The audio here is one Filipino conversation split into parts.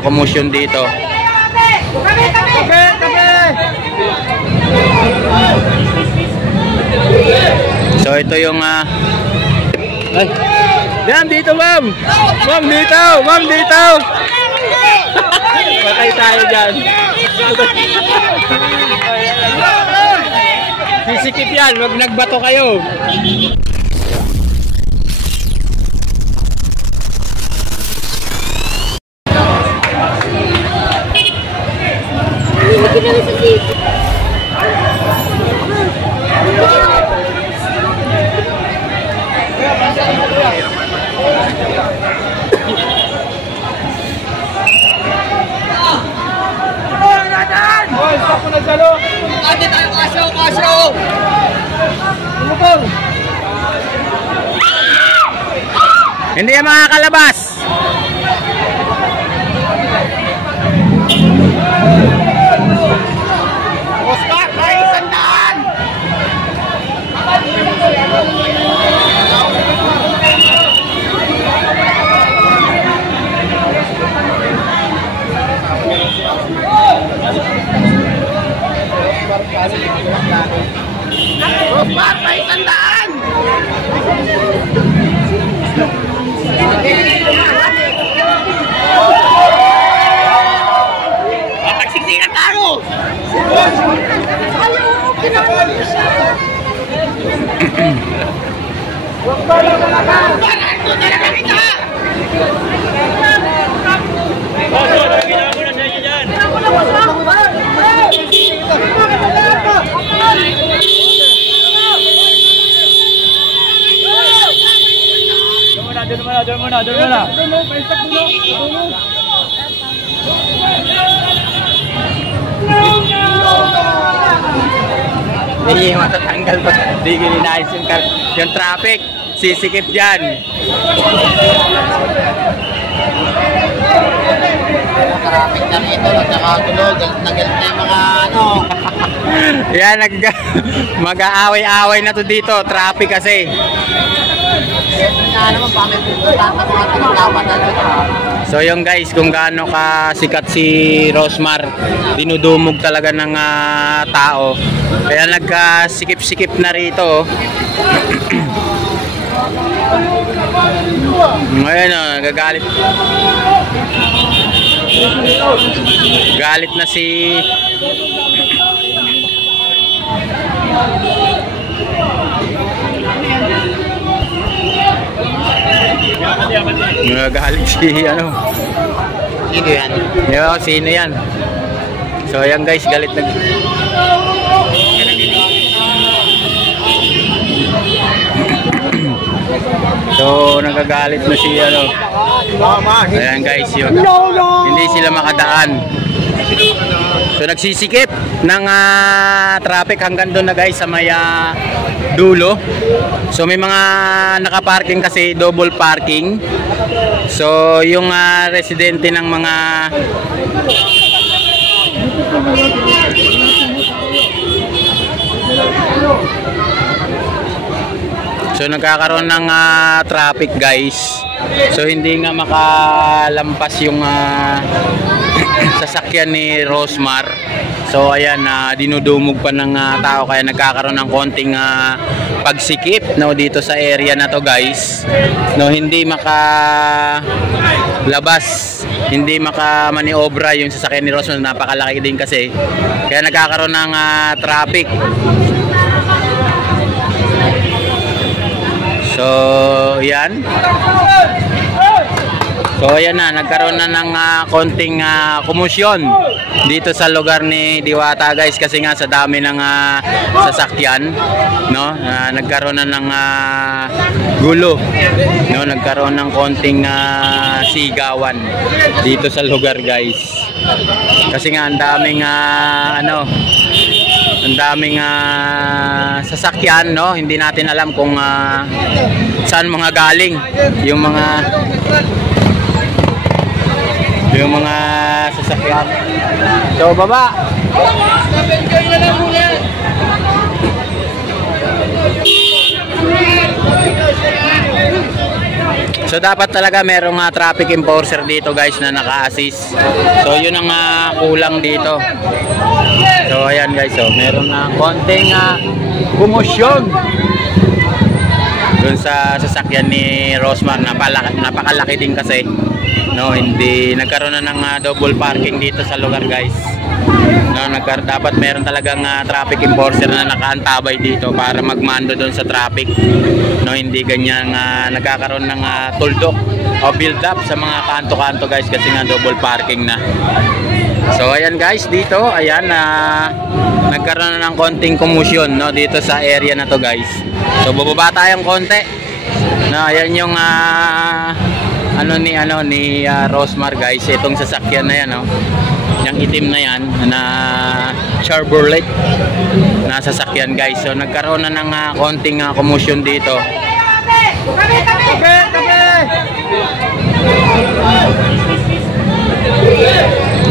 commotion dito. So ito yung yan dito ma'am. Ma'am dito, ma'am dito. Patay tayo dyan. Sisikip yan, wag nagbato kayo. Hindi yan makakalabas. Oscar, may sandaan. Oscar, may sandaan. Pagsiksikan tayo! Doon muna. Hindi matatanggal pa. Hindi gilinayos yung traffic. Sisikip dyan. Traffic na ito. Nagkakatulog. Nagalit na yung mga ano. Yan. Mag-aaway-aaway na to dito. Traffic kasi. So yung guys, kung gaano ka sikat si Rosmar, dinudumog talaga ng tao. Kaya nagkasikip-sikip na rito. Ngayon nagagalit. Galit na si nagagalit si ano. Sino yan? Yo, sino yan? So yan guys, galit na. So nagagalit na si ano. Ayan guys, yun. Hindi sila makadaan. So nagsisikip ng traffic hanggang doon na guys sa may dulo. So may mga nakaparking kasi, double parking. So yung residente ng mga so nagkakaroon ng traffic guys. So hindi nga makalampas yung sasakyan ni Rosmar. So ayan, dinudumog pa ng tao kaya nagkakaroon ng konting pagsikip no dito sa area na to guys. No, hindi makalabas, hindi makamaniobra yung sasakyan ni Rosmar, napakalaki din kasi. Kaya nagkakaroon ng traffic. So yan. So ayan na, nagkaroon na ng konting komosyon dito sa lugar ni Diwata guys, kasi nga sa dami ng sasakyan, no? Nagkaroon na ng gulo, no? Nagkaroon ng konting sigawan dito sa lugar guys. Kasi nga ang daming ang daming sasakyan, no? Hindi natin alam kung saan mga galing yung mga sasakyan. So baba. So dapat talaga merong traffic enforcer dito guys na naka-assist. So yun ang kulang dito. So ayan guys, so meron na konting komosyon dun sa sasakyan ni Rosmar. Napakalaki din kasi, no, hindi nagkaroon na ng double parking dito sa lugar guys. No, dapat meron talagang traffic enforcer na nakaantabay dito para magmando doon sa traffic. No, hindi ganyan nagkakaroon ng tuldok o build up sa mga kanto-kanto guys kasi nga double parking na. So ayan guys, dito ayan nagkaroon na ng konting commotion, no, dito sa area na to guys. So bababa tayong konti. No, ayan yung ni Rosmar guys, itong sasakyan na yan, no. Yung itim na yan na Chevrolet na sasakyan guys. So nagkaroon na ng konting commotion dito.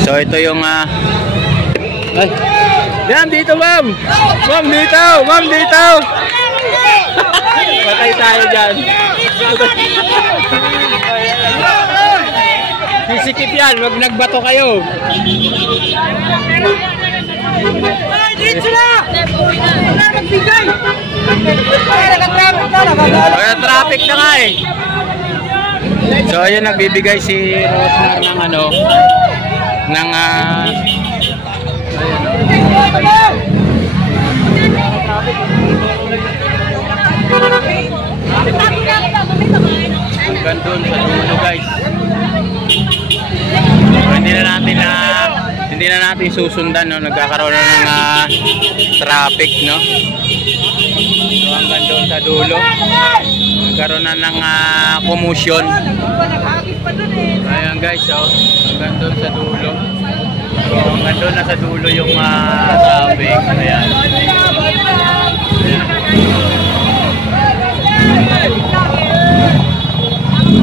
So ito yung yan dito ma'am. Ma'am dito, ma'am dito. Patay tayo dyan. Sisikip yan, wag nagbato kayo. Dito na! Wala nagbigay! Kaya traffic na nga eh. So ayun, nagbibigay si Rosmar ng hanggang doon sa dulo guys. So, hindi na natin susundan, no, nagkakaroon na ng traffic, no. So hanggang doon sa dulo nagkaroon na ng commotion. Ayan guys, so hanggang doon sa dulo. So hanggang doon na sa dulo yung traffic. Ayan.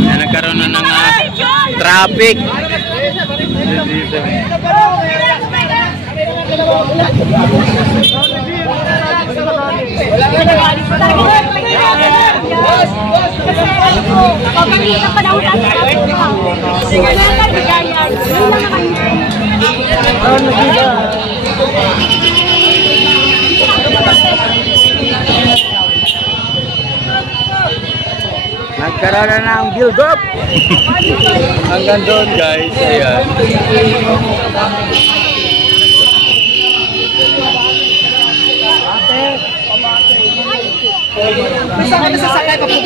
Ayan, nagkaroon na ng traffic. Nagkaroon na ng build up. Hanggang doon guys. Ayan. Saan na sasakay pa po?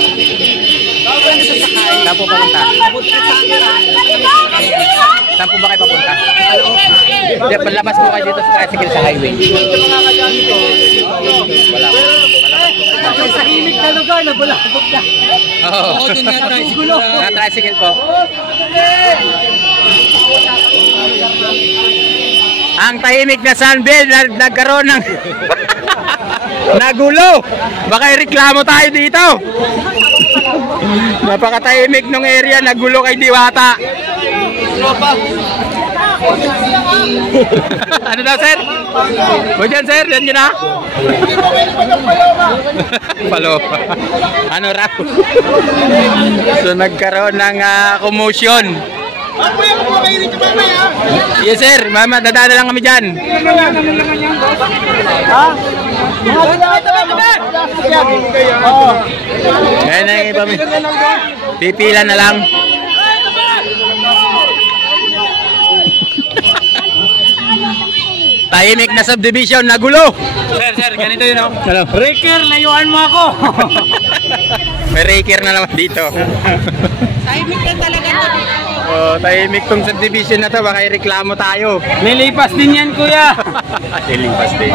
Saan po papunta? Saan po ba kayo papunta? Hindi, palabas po kayo dito sa tricycle sa highway. Wala. Sa himig na lugar na bulabog na. Oo. Tricycle po. Ang tahimik na Sunbelt nagkaroon ng nagulo. Baka ireklamo tayo dito. Napakatahimik ng area, nagulo kay Diwata. Ano daw sir? O dyan sir, dyan nyo na? Paloma. Ano raw? So nagkaroon ng commotion. Yes sir, mama, dadaan lang kami dyan. Ha? Ngayon na yung iba. Pipila na lang. Tahimik na subdivision, nagulo. Sir, ganito yun, oh. Hello. Raker, nayuan mo ako. May raker na naman dito. Tahimik na talaga to. Oh, tahimik tong subdivision na to, baka ireklamo tayo. Nilipas din yan, kuya. Nilipas din.